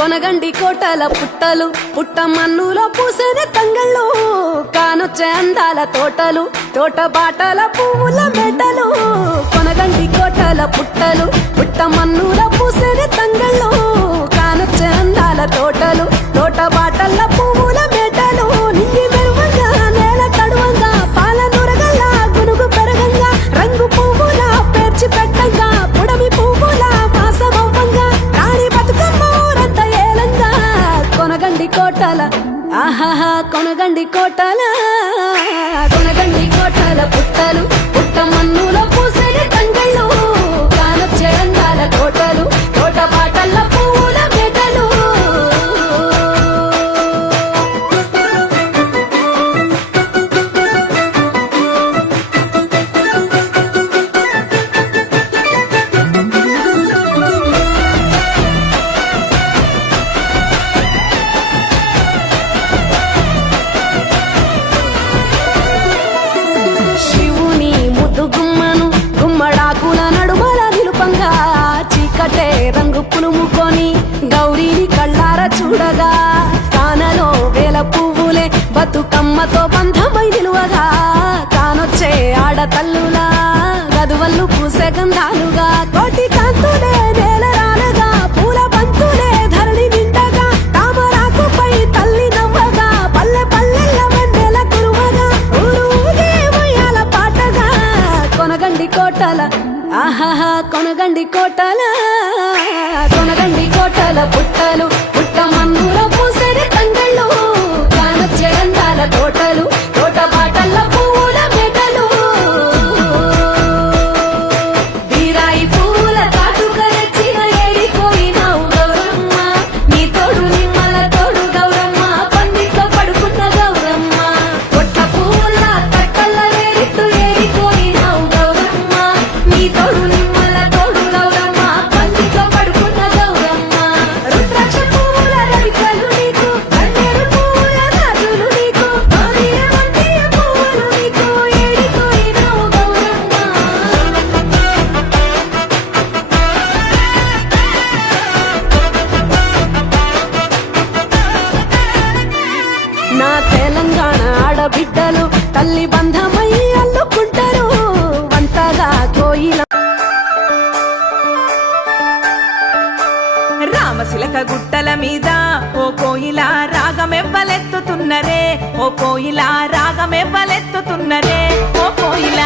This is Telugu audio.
కొనగండి కోటల పుట్టలు పుట్ట మన్నులో పూసేనే తంగళ్ళు కానొచ్చే అందాల తోటలు తోట బాటల పువ్వుల మెటలు కొనగండి కోటల పుట్టలు పుట్ట మన్నులో పూసేనే తంగళ్ళు కానొచ్చే అందాల తోటలు తోట బాటల పువ్వుల మెటలు నింగి మెరువంగా నేల తడువంగా పాల నురగల్లా గునుగు పెరగంగా రంగు పువ్వుల పేర్చి పెట్టంగా పుడమి పువ్వుల మాసమవ్వంగా రాణి బతుకమ్మ ఊరంతా ఏలంగా కొనగండి కోటల ఆహాహా కొనగండి కోటల కొనగండి కోటల పుట్టలు పుట్ట మన్నులో పూసేని తంగళ్ళు కానొచ్చే అందాల తోటలు తోట బాటల పువ్వుల మెటలు శివుని ముద్దు గుమ్మను గుమ్మడాకుల నడుమల నిలుపంగా చీకటే రంగు పులుముకొని గౌరీని కళ్ళార చూడగా కానలో వేల పువ్వులే బతుకమ్మతో బంధమై నిలువగా కానొచ్చే ఆడతల్లులా గదువల్లు పూసే గంధాలుగా కోటి కాంతులే నేల రాలగా పూల బంతులే ధరణి నిండగా తామరాకుపై తల్లి నవ్వగా పల్లె పల్లెల్ల వెన్నెల కురువగా ఊరు ఊగే ఉయ్యాల పాటగా కొనగండి కోటల ఆహాహా కొనగండి కోటల కొనగండి కోటల పుట్టలు పుట్ట మన్నులో పూసేని తంగళ్ళు కానొచ్చే అందాల తోటలు తోట బాటల పువ్వుల మెటలు వీరాయి పువ్వుల కాటుక తెచ్చిన ఏడిపోయినావు గౌరమ్మ నీ తోడు నిమ్మల తోడు గౌరమ్మ పందిట్లో పడుకున్న గౌరమ్మ పొట్ట పువ్వుల తట్టల్ల వేరిట్టు ఏడిపోయినావు గౌరమ్మ నీ తోడు నిమ్మల తోడు గౌరమ్మ పందిట్లో పడుకున్న గౌరమ్మ రుద్రాక్ష పువ్వుల రవికలు నీకు కన్నేరు పువ్వుల రాజులు నీకు మామిడి వంటియ పువ్వులు నీకు ఏడిపోయినావు గౌరమ్మ నా తెలంగాణ ఆడబిడ్డలు తల్లి బంధమై అల్లుకుంటారు వంటగా కోయిల రామశిలక గుట్టల మీద ఓ కోయిల రాగమెవ్వలెత్తుతున్నరే ఓ కోయిల రాగమెవ్వలెత్తుతున్నరే ఓ కోయిల